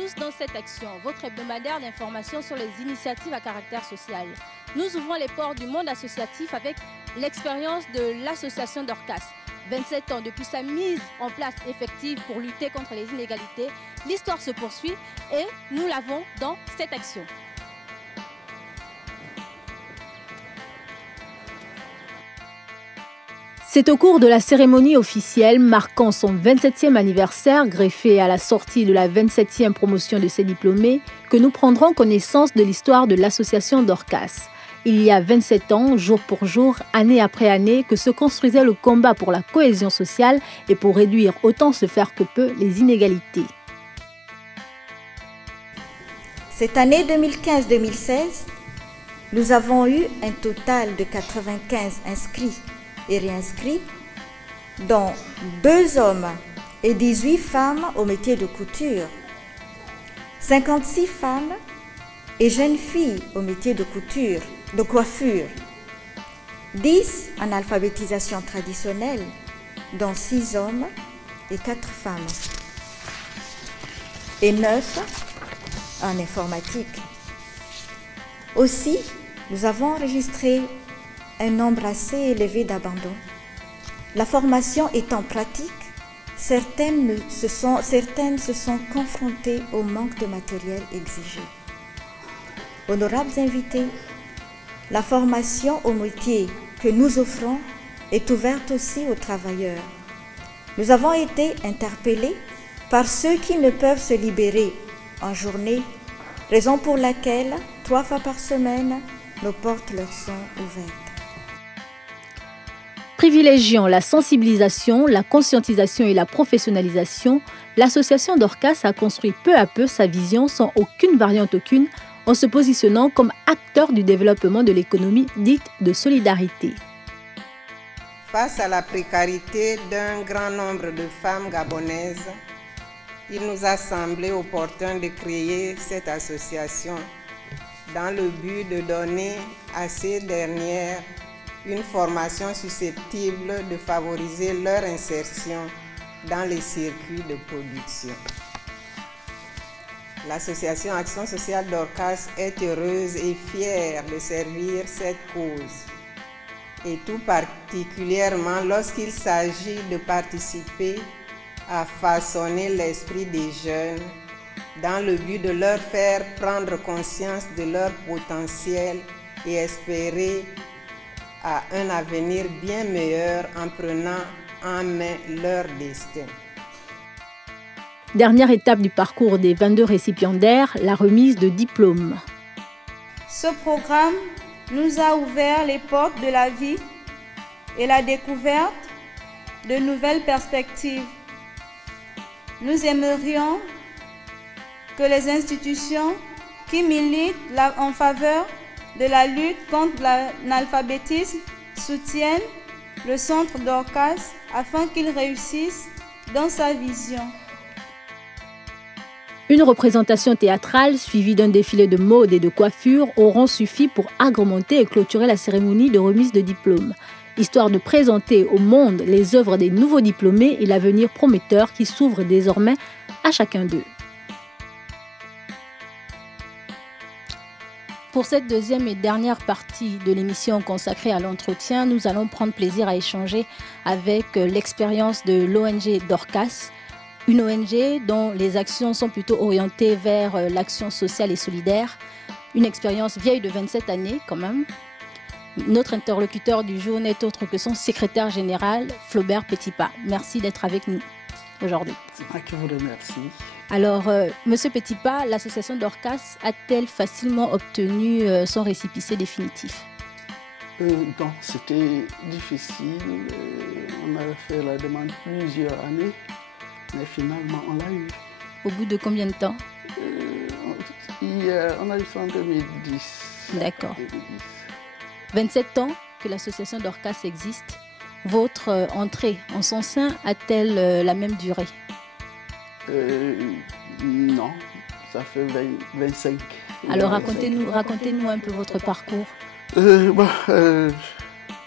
tous dans cette action, votre hebdomadaire d'information sur les initiatives à caractère social. Nous ouvrons les portes du monde associatif avec l'expérience de l'association Dorcas. 27 ans depuis sa mise en place effective pour lutter contre les inégalités, l'histoire se poursuit et nous l'avons dans cette action. C'est au cours de la cérémonie officielle marquant son 27e anniversaire, greffé à la sortie de la 27e promotion de ses diplômés, que nous prendrons connaissance de l'histoire de l'association Dorcas. Il y a 27 ans, jour pour jour, année après année, que se construisait le combat pour la cohésion sociale et pour réduire autant se faire que peut les inégalités. Cette année 2015-2016, nous avons eu un total de 95 inscrits et réinscrits, dont 2 hommes et 18 femmes au métier de couture, 56 femmes et jeunes filles au métier de couture, de coiffure, 10 en alphabétisation traditionnelle, dont 6 hommes et 4 femmes, et 9 en informatique. Aussi, nous avons enregistré un nombre assez élevé d'abandons. La formation étant pratique, certaines se sont confrontées au manque de matériel exigé. Honorables invités, la formation au métier que nous offrons est ouverte aussi aux travailleurs. Nous avons été interpellés par ceux qui ne peuvent se libérer en journée, raison pour laquelle 3 fois par semaine, nos portes leur sont ouvertes. Privilégiant la sensibilisation, la conscientisation et la professionnalisation, l'association Dorcas a construit peu à peu sa vision sans aucune variante en se positionnant comme acteur du développement de l'économie dite de solidarité. Face à la précarité d'un grand nombre de femmes gabonaises, il nous a semblé opportun de créer cette association dans le but de donner à ces dernières une formation susceptible de favoriser leur insertion dans les circuits de production. L'association Action sociale Dorcas est heureuse et fière de servir cette cause, et tout particulièrement lorsqu'il s'agit de participer à façonner l'esprit des jeunes dans le but de leur faire prendre conscience de leur potentiel et espérer à un avenir bien meilleur en prenant en main leur destin. Dernière étape du parcours des 22 récipiendaires, la remise de diplômes. Ce programme nous a ouvert les portes de la vie et la découverte de nouvelles perspectives. Nous aimerions que les institutions qui militent en faveur de la lutte contre l'analphabétisme soutiennent le centre Dorcas afin qu'il réussisse dans sa vision. Une représentation théâtrale suivie d'un défilé de mode et de coiffure auront suffi pour agrémenter et clôturer la cérémonie de remise de diplômes, histoire de présenter au monde les œuvres des nouveaux diplômés et l'avenir prometteur qui s'ouvre désormais à chacun d'eux. Pour cette deuxième et dernière partie de l'émission consacrée à l'entretien, nous allons prendre plaisir à échanger avec l'expérience de l'ONG Dorcas, une ONG dont les actions sont plutôt orientées vers l'action sociale et solidaire, une expérience vieille de 27 années quand même. Notre interlocuteur du jour n'est autre que son secrétaire général, Flaubert Petitpas. Merci d'être avec nous aujourd'hui. C'est moi qui vous remercie. Alors, Monsieur Petitpas, l'association Dorcas a-t-elle facilement obtenu son récépissé définitif? Non, c'était difficile. On a fait la demande plusieurs années, mais finalement on l'a eu. Au bout de combien de temps? On a eu ça en 2010. D'accord. 27 ans que l'association Dorcas existe. Votre entrée en son sein a-t-elle la même durée? Non, ça fait 25. Alors racontez-nous un peu votre parcours.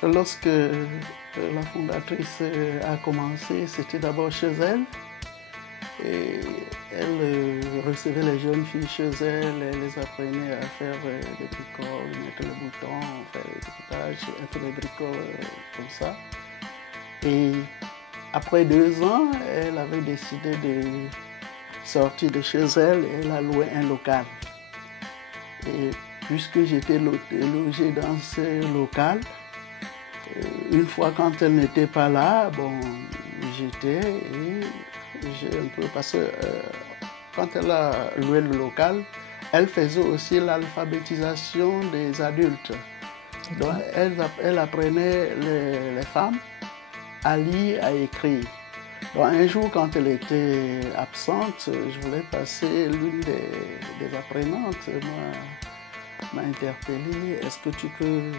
Lorsque la fondatrice a commencé, c'était d'abord chez elle. Et elle recevait les jeunes filles chez elle, elle les apprenait à faire des bricoles, mettre les boutons, faire les découpages, un peu des bricoles comme ça. Et après 2 ans, elle avait décidé de sortir de chez elle et elle a loué un local. Et puisque j'étais logé dans ce local, une fois quand elle n'était pas là, bon, j'étais et j'ai un peu passé. Quand elle a loué le local, elle faisait aussi l'alphabétisation des adultes. Donc elle apprenait les femmes à lire, à écrire. Donc un jour, quand elle était absente, je voulais passer, l'une des apprenantes m'a interpellé. Est-ce que tu peux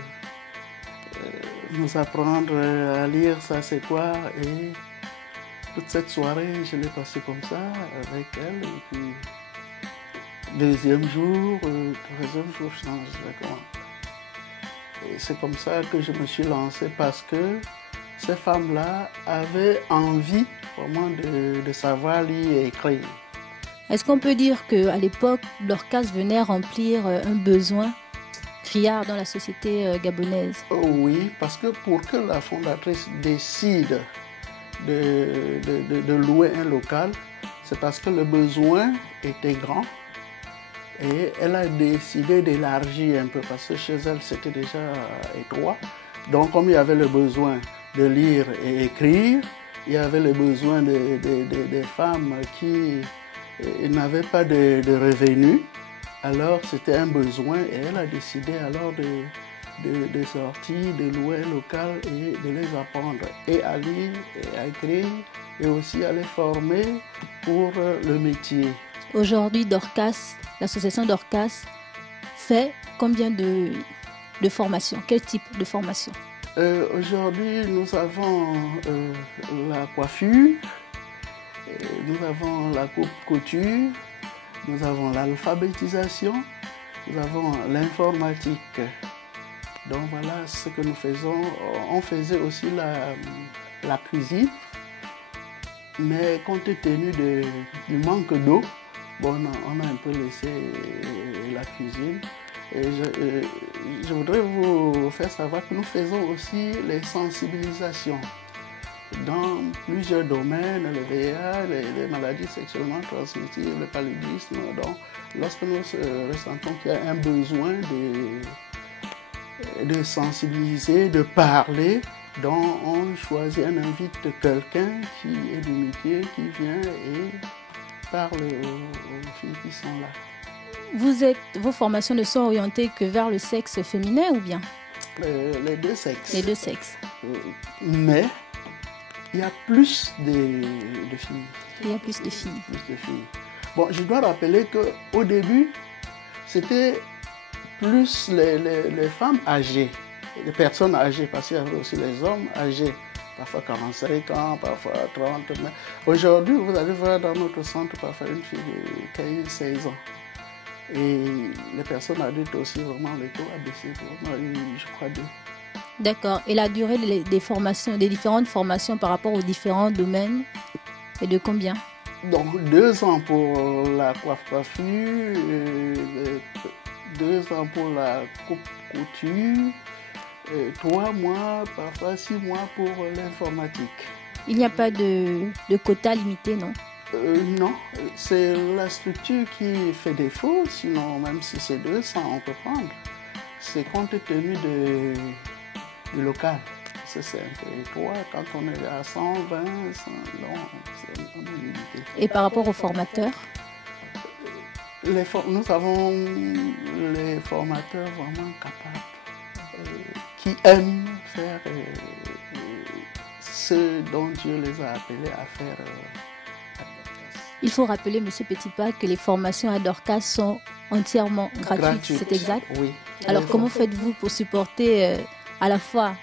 nous apprendre à lire, ça c'est quoi? Et toute cette soirée, je l'ai passée comme ça avec elle. Et puis, deuxième jour, troisième jour, je changeais comment. Et c'est comme ça que je me suis lancé parce que ces femmes-là avaient envie vraiment de savoir lire et écrire. Est-ce qu'on peut dire qu'à l'époque, Dorcas venait remplir un besoin criard dans la société gabonaise? Oui, parce que pour que la fondatrice décide de louer un local, c'est parce que le besoin était grand et elle a décidé d'élargir un peu parce que chez elle c'était déjà étroit. Donc comme il y avait le besoin de lire et écrire, il y avait le besoin des femmes qui n'avaient pas de revenus, alors c'était un besoin et elle a décidé alors de sortir, de louer un local et de les apprendre et à lire et à écrire et aussi à les former pour le métier. Aujourd'hui, Dorcas, l'association Dorcas fait combien de formations? Quel type de formation? Aujourd'hui, nous avons la coiffure, nous avons la couture, nous avons l'alphabétisation, nous avons l'informatique. Donc voilà ce que nous faisons. On faisait aussi la cuisine, mais compte tenu du manque d'eau, bon, on a un peu laissé la cuisine. Et je voudrais vous faire savoir que nous faisons aussi les sensibilisations dans plusieurs domaines, le VIH, les maladies sexuellement transmissibles, le paludisme. Donc, lorsque nous ressentons qu'il y a un besoin de sensibiliser, de parler, donc on choisit, on invite quelqu'un qui est du métier, qui vient et parle aux filles qui sont là. Vos formations ne sont orientées que vers le sexe féminin ou bien? Les deux sexes. Les deux sexes. Mais il y a plus de filles. Il y a plus de filles. Plus de filles. Bon, je dois rappeler qu'au début, c'était plus les femmes âgées, les personnes âgées, parce qu'il y avait aussi les hommes âgés, parfois 45 ans, parfois 30. Mais aujourd'hui, vous allez voir dans notre centre parfois une fille de 15, 16 ans. Et les personnes adultes aussi, vraiment, le taux a baissé, je crois, 2. D'accord. Et la durée des formations, des différentes formations par rapport aux différents domaines est de combien? Donc 2 ans pour la coiffure, 2 ans pour la couture, 3 mois, parfois 6 mois pour l'informatique. Il n'y a pas de quota limité, non? Non, c'est la structure qui fait défaut, sinon même si c'est 200, on peut prendre. C'est compte tenu du local. C'est un peu étroit, quand on est à 120, 100, non, on est limité. Et par rapport aux formateurs? Nous avons les formateurs vraiment capables, qui aiment faire ce dont Dieu les a appelés à faire. Il faut rappeler, M. Petipa, que les formations à Dorcas sont entièrement gratuites. C'est exact? Oui. Alors, comment faites-vous pour supporter à la fois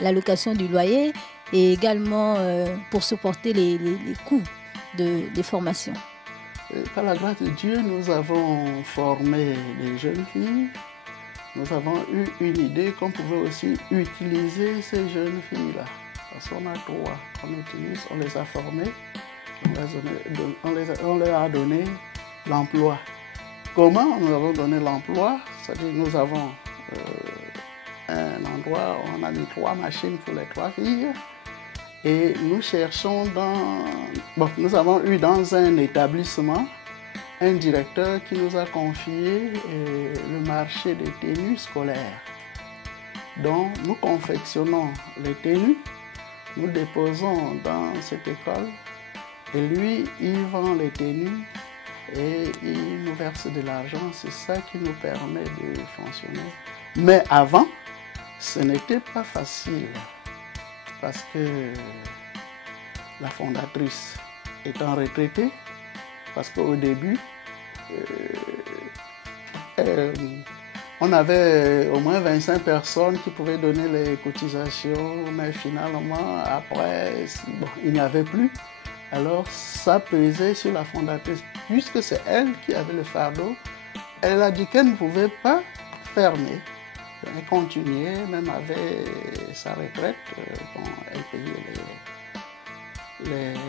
l'allocation du loyer et également pour supporter les coûts des formations? Par la grâce de Dieu, nous avons formé des jeunes filles. Nous avons eu une idée qu'on pouvait aussi utiliser ces jeunes filles-là. Parce qu'on a 3 qu'on utilise, on les a formées. On leur a donné l'emploi. Comment nous avons donné l'emploi? C'est-à-dire nous avons un endroit où on a mis 3 machines pour les 3 filles. Et nous cherchons nous avons eu dans un établissement un directeur qui nous a confié le marché des tenues scolaires. Donc nous confectionnons les tenues, nous déposons dans cette école et lui il vend les tenues et il nous verse de l'argent. C'est ça qui nous permet de fonctionner. Mais avant, ce n'était pas facile. Parce que la fondatrice étant retraitée, parce qu'au début, on avait au moins 25 personnes qui pouvaient donner les cotisations, mais finalement, après, il n'y avait plus. Alors, ça pesait sur la fondatrice, puisque c'est elle qui avait le fardeau. Elle a dit qu'elle ne pouvait pas fermer. Elle continuait, même avec sa retraite, elle payait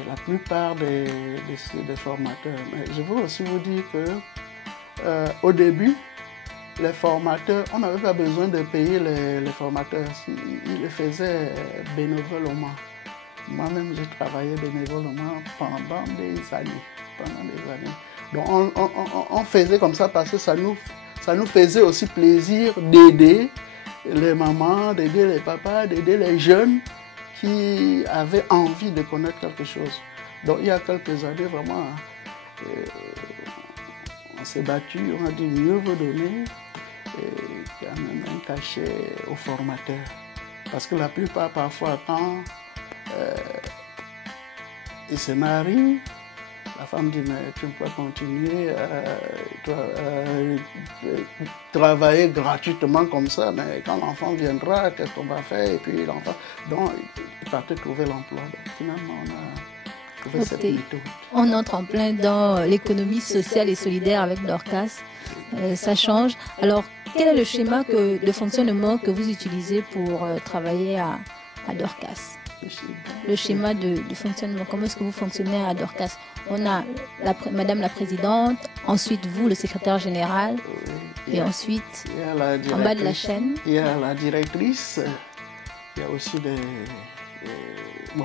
la plupart des formateurs. Mais je veux aussi vous dire qu'au début, les formateurs, on n'avait pas besoin de payer les formateurs. Ils le faisaient bénévolement. Moi-même, j'ai travaillé bénévolement pendant des années. Donc on faisait comme ça parce que ça nous faisait aussi plaisir d'aider les mamans, d'aider les papas, d'aider les jeunes qui avaient envie de connaître quelque chose. Donc il y a quelques années, vraiment, on s'est battu, on a dit mieux vaut donner quand même un cachet aux formateurs. Parce que la plupart, parfois, quand ils se marient, la femme dit, mais tu ne peux pas continuer à travailler gratuitement comme ça, mais quand l'enfant viendra, qu'est-ce qu'on va faire? Et puis l'enfant... Donc, il partait trouver l'emploi. Donc, finalement, on a trouvé cette méthode. On entre en plein dans l'économie sociale et solidaire avec Dorcas. Ça change. Alors, quel est le schéma de fonctionnement que vous utilisez pour travailler à Dorcas? Le schéma de fonctionnement, comment est-ce que vous fonctionnez à Dorcas? On a Madame la Présidente, ensuite vous, le secrétaire général, et ensuite, en bas de la chaîne. Il y a la directrice, il y a aussi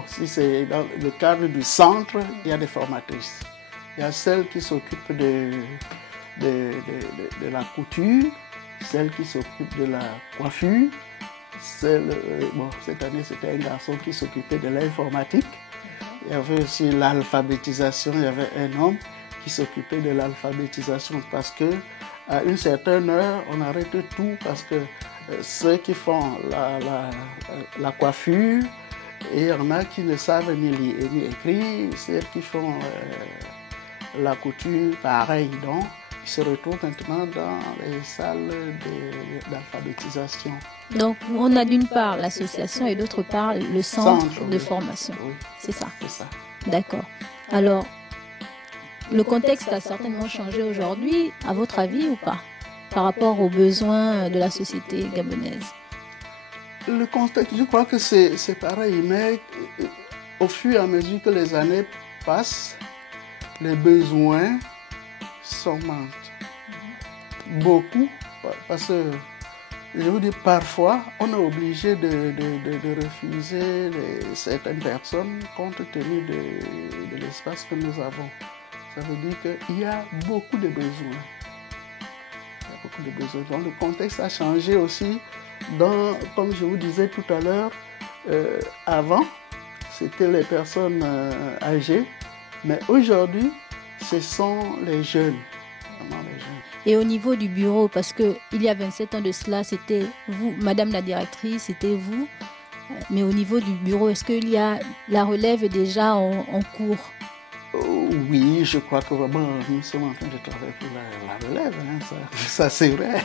si c'est dans le cadre du centre, il y a des formatrices. Il y a celle qui s'occupe de la couture, celle qui s'occupe de la coiffure. Cette année, c'était un garçon qui s'occupait de l'informatique. Il y avait aussi l'alphabétisation. Il y avait un homme qui s'occupait de l'alphabétisation parce qu'à une certaine heure, on arrête tout parce que ceux qui font la coiffure, et il y en a qui ne savent ni lire ni écrire, ceux qui font la couture, pareil. Donc, ils se retrouvent maintenant dans les salles d'alphabétisation. Donc, on a d'une part l'association et d'autre part le centre de formation. Oui. C'est ça? C'est ça. D'accord. Alors, le contexte a certainement changé aujourd'hui, à votre avis ou pas, par rapport aux besoins de la société gabonaise? Le contexte, je crois que c'est pareil, mais au fur et à mesure que les années passent, les besoins s'augmentent. Beaucoup, parce que je vous dis, parfois, on est obligé de refuser certaines personnes compte tenu de l'espace que nous avons. Ça veut dire qu'il y a beaucoup de besoins. Donc le contexte a changé aussi. Comme je vous disais tout à l'heure, avant, c'était les personnes âgées, mais aujourd'hui, ce sont les jeunes. Vraiment les jeunes. Et au niveau du bureau, parce qu'il y a 27 ans de cela, c'était vous, Madame la directrice, c'était vous. Mais au niveau du bureau, est-ce qu'il y a la relève déjà en cours? Oui, je crois que vraiment nous sommes en train de travailler pour la relève. Ça c'est vrai.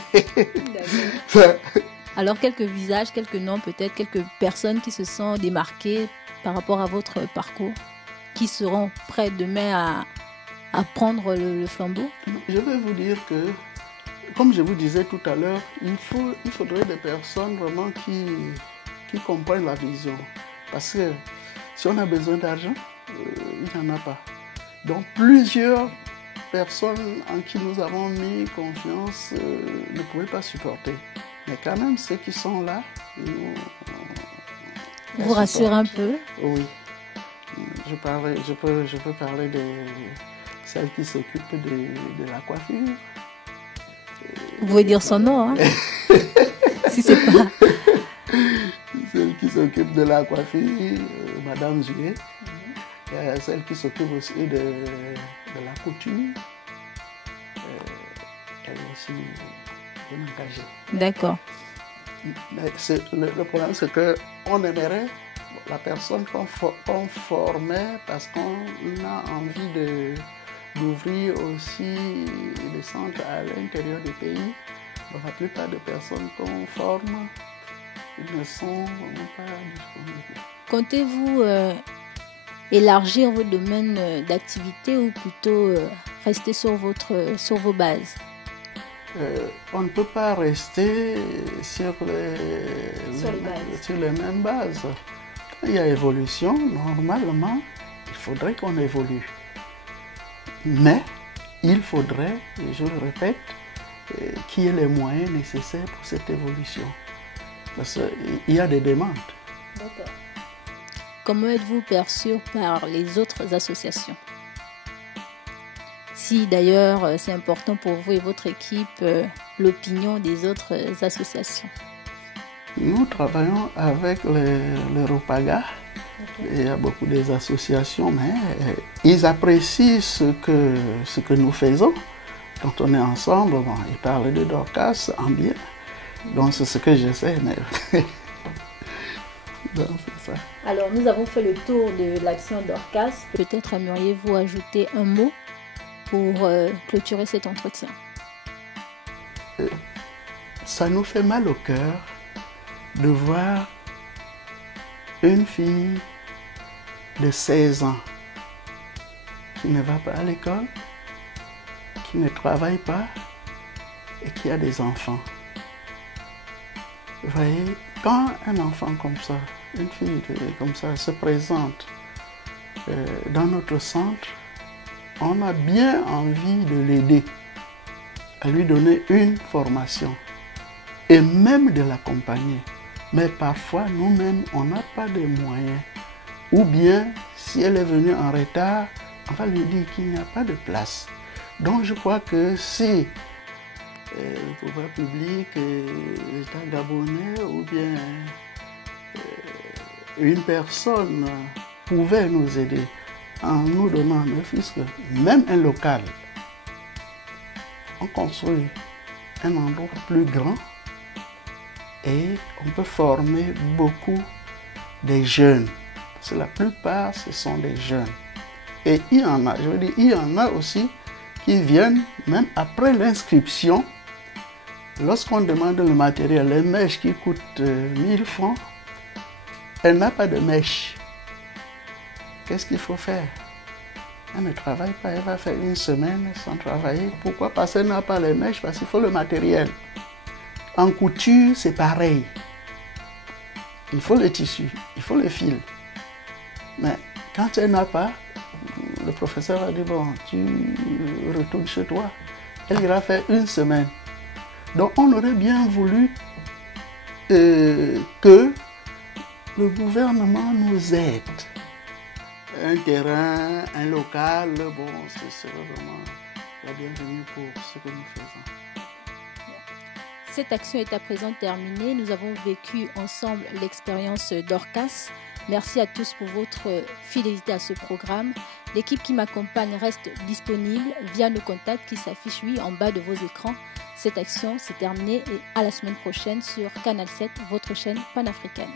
Alors quelques visages, quelques noms peut-être, quelques personnes qui se sont démarquées par rapport à votre parcours, qui seront prêts demain à prendre le flambeau? Je vais vous dire que, comme je vous disais tout à l'heure, il faudrait des personnes vraiment qui comprennent la vision. Parce que si on a besoin d'argent, il n'y en a pas. Donc plusieurs personnes en qui nous avons mis confiance ne pouvaient pas supporter. Mais quand même, ceux qui sont là, vous rassurez un peu? Oui. Je peux parler de celle qui s'occupe de la coiffure. Vous pouvez dire son nom, hein? Si c'est pas... Celle qui s'occupe de la coiffure, Madame Zué. Il y a celle qui s'occupe aussi de la couture. Elle est aussi bien engagée. D'accord. Mais le problème, c'est qu'on aimerait la personne qu'on formait parce qu'on a envie d'ouvrir aussi des centres à l'intérieur du pays. Donc, la plupart des personnes qu'on forme, ils ne sont vraiment pas disponibles. Comptez-vous élargir vos domaines d'activité ou plutôt rester sur vos bases? On ne peut pas rester sur les mêmes bases. Quand il y a évolution, normalement, il faudrait qu'on évolue. Mais il faudrait, et je le répète, qu'il y ait les moyens nécessaires pour cette évolution. Parce qu'il y a des demandes. D'accord. Comment êtes-vous perçu par les autres associations? Si d'ailleurs c'est important pour vous et votre équipe, l'opinion des autres associations. Nous travaillons avec le ROPAGA. Okay. Il y a beaucoup des associations, mais ils apprécient ce que nous faisons. Quand on est ensemble, bon, ils parlent de Dorcas en bien. Donc c'est ce que j'essaie. Mais... Donc, c'est ça. Alors nous avons fait le tour de l'action Dorcas. Peut-être aimeriez-vous ajouter un mot pour clôturer cet entretien? Ça nous fait mal au cœur de voir une fille de 16 ans qui ne va pas à l'école, qui ne travaille pas et qui a des enfants. Vous voyez, quand un enfant comme ça, une fille comme ça se présente dans notre centre, on a bien envie de l'aider, à lui donner une formation et même de l'accompagner. Mais parfois, nous-mêmes, on n'a pas de moyens. Ou bien, si elle est venue en retard, on va lui dire qu'il n'y a pas de place. Donc, je crois que si le pouvoir public, l'État gabonais ou bien une personne pouvait nous aider en nous donnant ne fût-ce que même un local, on construit un endroit plus grand et on peut former beaucoup de jeunes. Parce que la plupart, ce sont des jeunes. Et il y en a, je veux dire, il y en a aussi qui viennent même après l'inscription. Lorsqu'on demande le matériel, les mèches qui coûtent 1000 francs, elle n'a pas de mèche. Qu'est-ce qu'il faut faire? Elle ne travaille pas, elle va faire une semaine sans travailler. Pourquoi? Parce qu'elle n'a pas les mèches, parce qu'il faut le matériel. En couture, c'est pareil. Il faut le tissu, il faut le fil. Mais quand elle n'a pas, le professeur a dit, bon, tu retournes chez toi. Elle ira faire une semaine. Donc on aurait bien voulu que le gouvernement nous aide. Un terrain, un local, bon, ce serait vraiment la bienvenue pour ce que nous faisons. Cette action est à présent terminée. Nous avons vécu ensemble l'expérience Dorcas. Merci à tous pour votre fidélité à ce programme. L'équipe qui m'accompagne reste disponible via nos contacts qui s'affichent, oui, en bas de vos écrans. Cette action s'est terminée et à la semaine prochaine sur Canal 7, votre chaîne panafricaine.